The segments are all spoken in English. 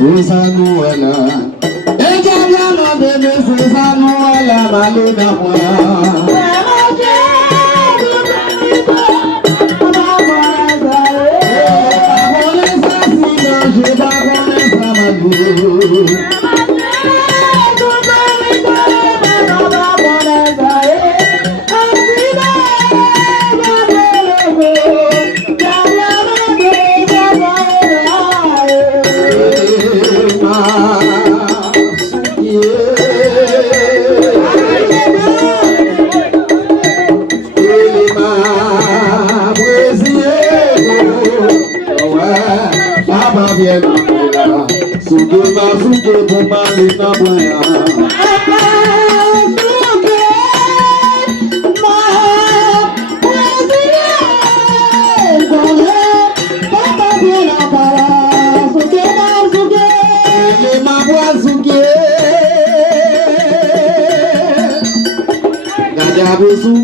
Usanuela. Ejala bebe Usanuela malina moya. Suke bumali na moya.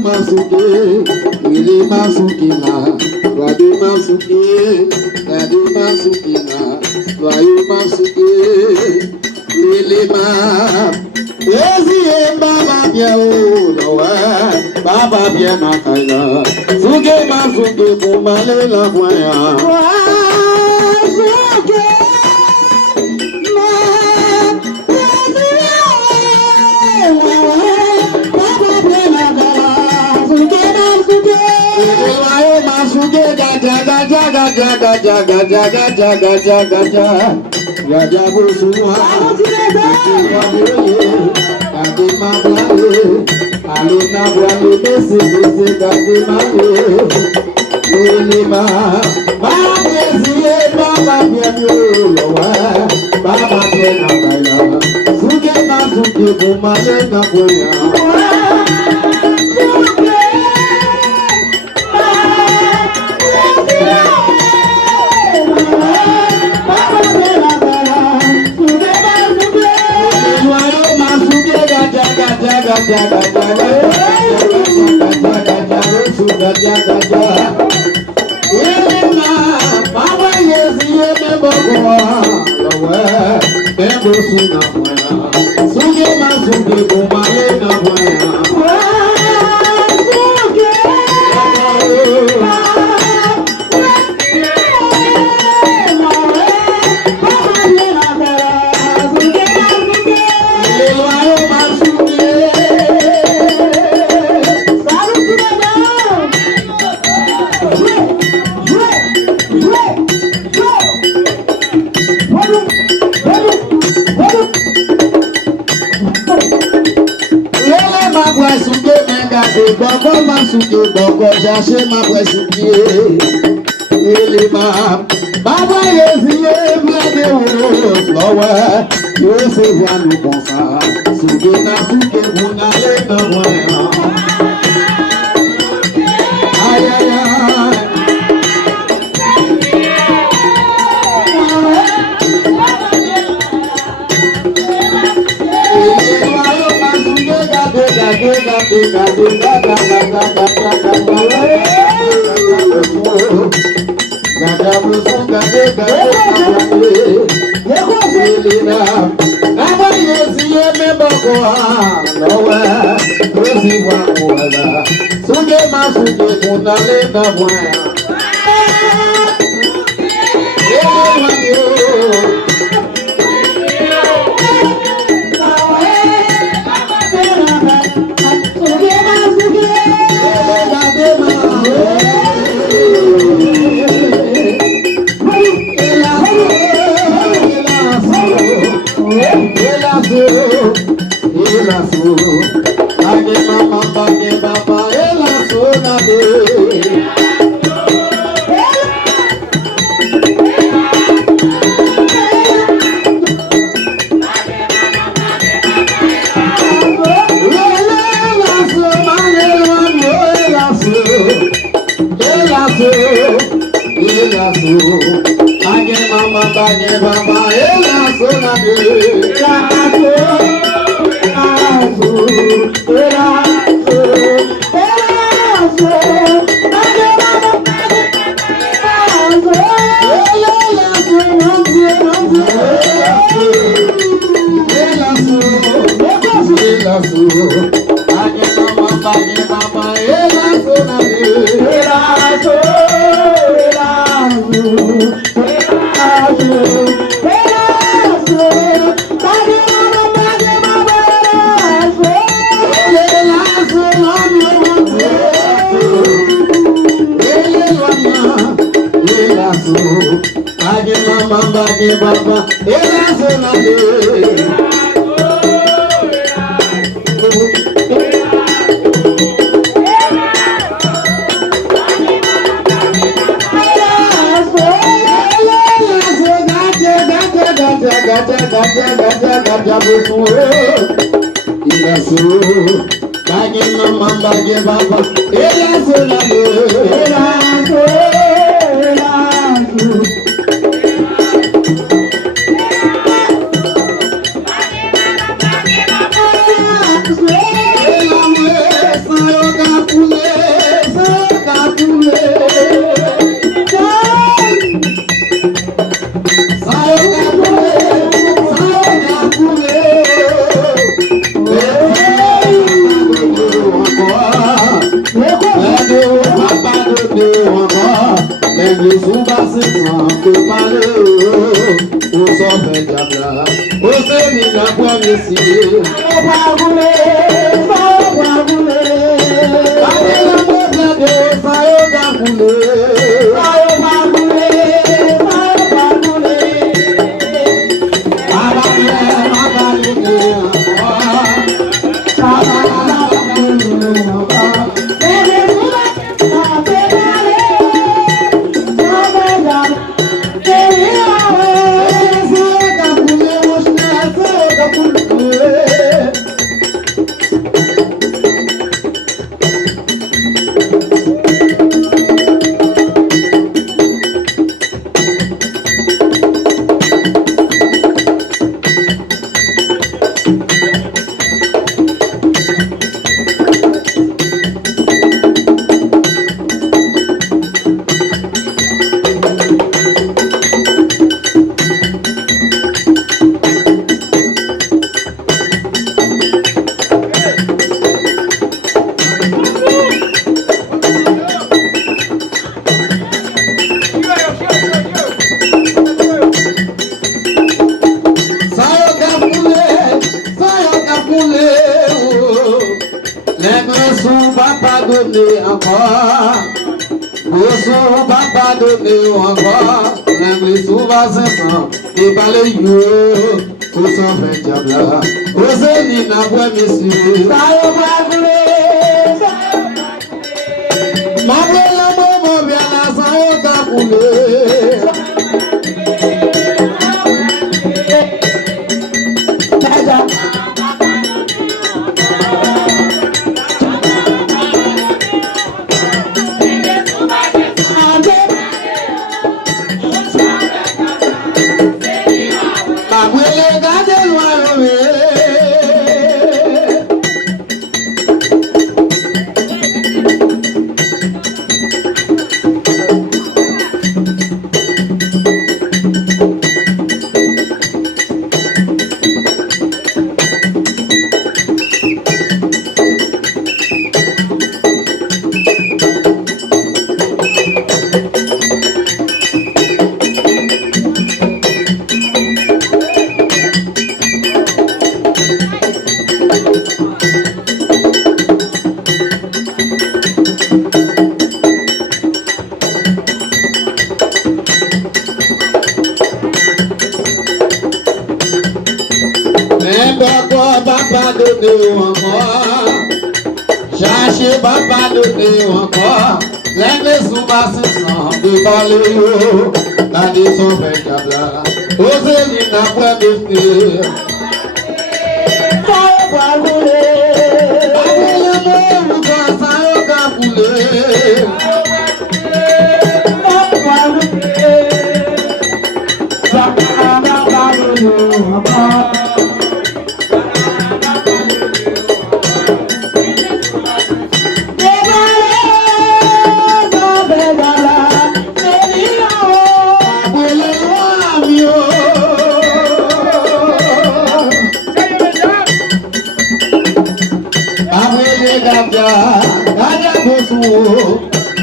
Masuke, ile masuke na, wade masuke, wade masuke na, wade masuke, ile ma. Ezi baba bia o lowa, baba bia na kaila, suke masuke kumale la kwaya. Jaga Rajabu Suha Kati Mablaye Aluna Bwale Besi Kati Mablaye Ulima Baba Ziye Baba Bienyo Lowa Baba Biena Kaya Suge na Suge Kumale na Kwaya. Boko jashe mabwesukie ilima baba yeziye made wo flower yose wanu bonsa suge na suge bunale na wana ayaya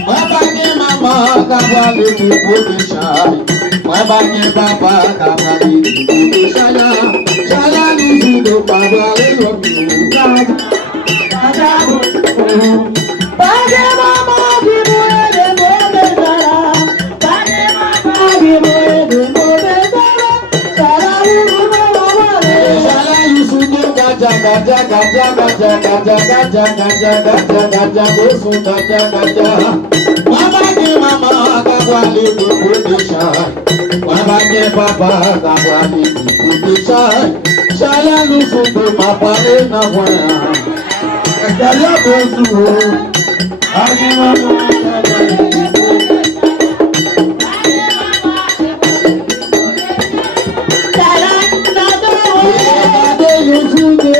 Baba, mama kabali kipudi shai. Babake papa kabali kipudi shaya. Shaya nusudo kabali lomi. Bage mama kibuede mobe sara. Bage mama kibuede mobe sara. Sara nusudo kabali. Shaya nusudo gaja gaja gaja gaja gaja gaja gaja gaja gaja nusudo gaja gaja. Mama kabali kipudi shai. Babake papa kabali kipudi shai. Shaya nusudo mapale na waya. Kaya bozu, agi mama kabali kipudi shai. Shaya nusudo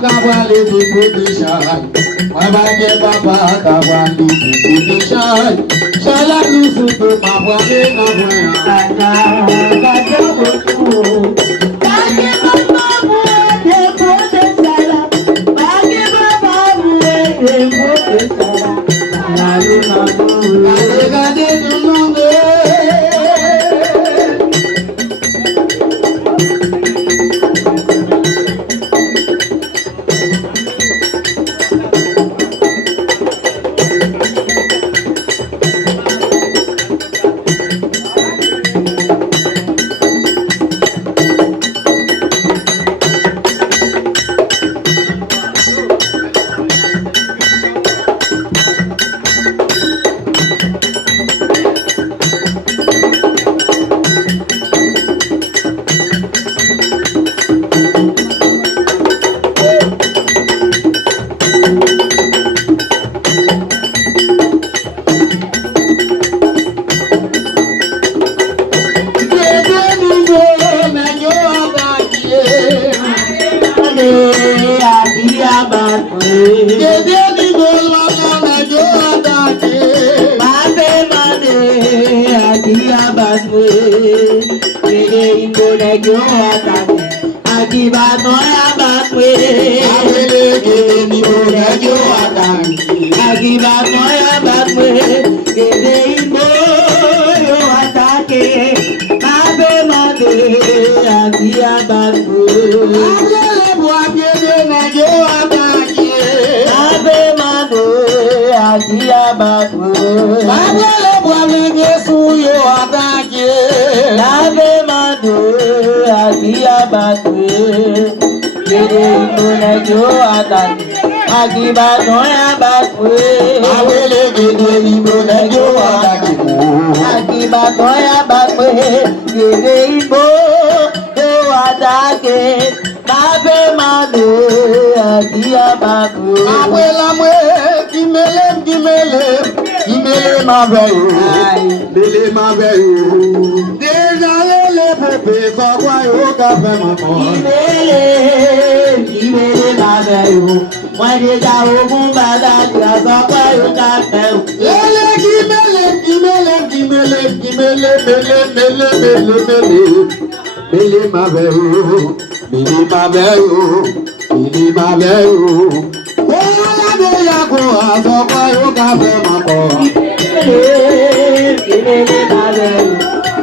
kabali kipudi shai. Babake papa kabali kipudi shai. Shaya nusudo mapale na waya. Kaya bozu, agi mama kabali kipudi shai. Bage papa kabali kipudi shai. Shaya nusudo Akiba noya bakwe, awele gede ibo nejo adaki. Akiba noya bakwe, gede ibo yo adake. Babe mane akia bakwe. Awela mwe kimele mabeyo, lele mabeyo. Deja lele pepe sokwa yo kafe mamo. Kimele mabeyo. Mwede ja ogun bada ja sokwa yo kafe. Lele kimele mabeyo. Ola beya ko asokwa yo kafe mamo. Kimele mabeyo.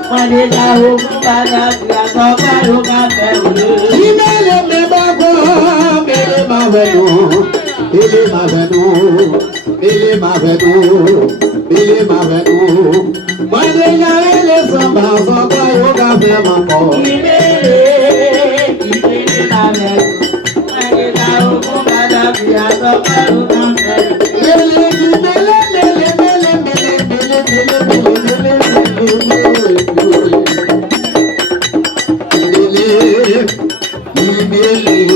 Mwede ja ogun bada ja sokwa yo kafe. Kimele mebako mele mabeyo. Ele mavenu. Mwede ya ele samba sokwa yo kafe mamo. Kimele mavenu. Mwede ja ogun bada ja sokwa yo kafe. Ele kimele mele. Thank you.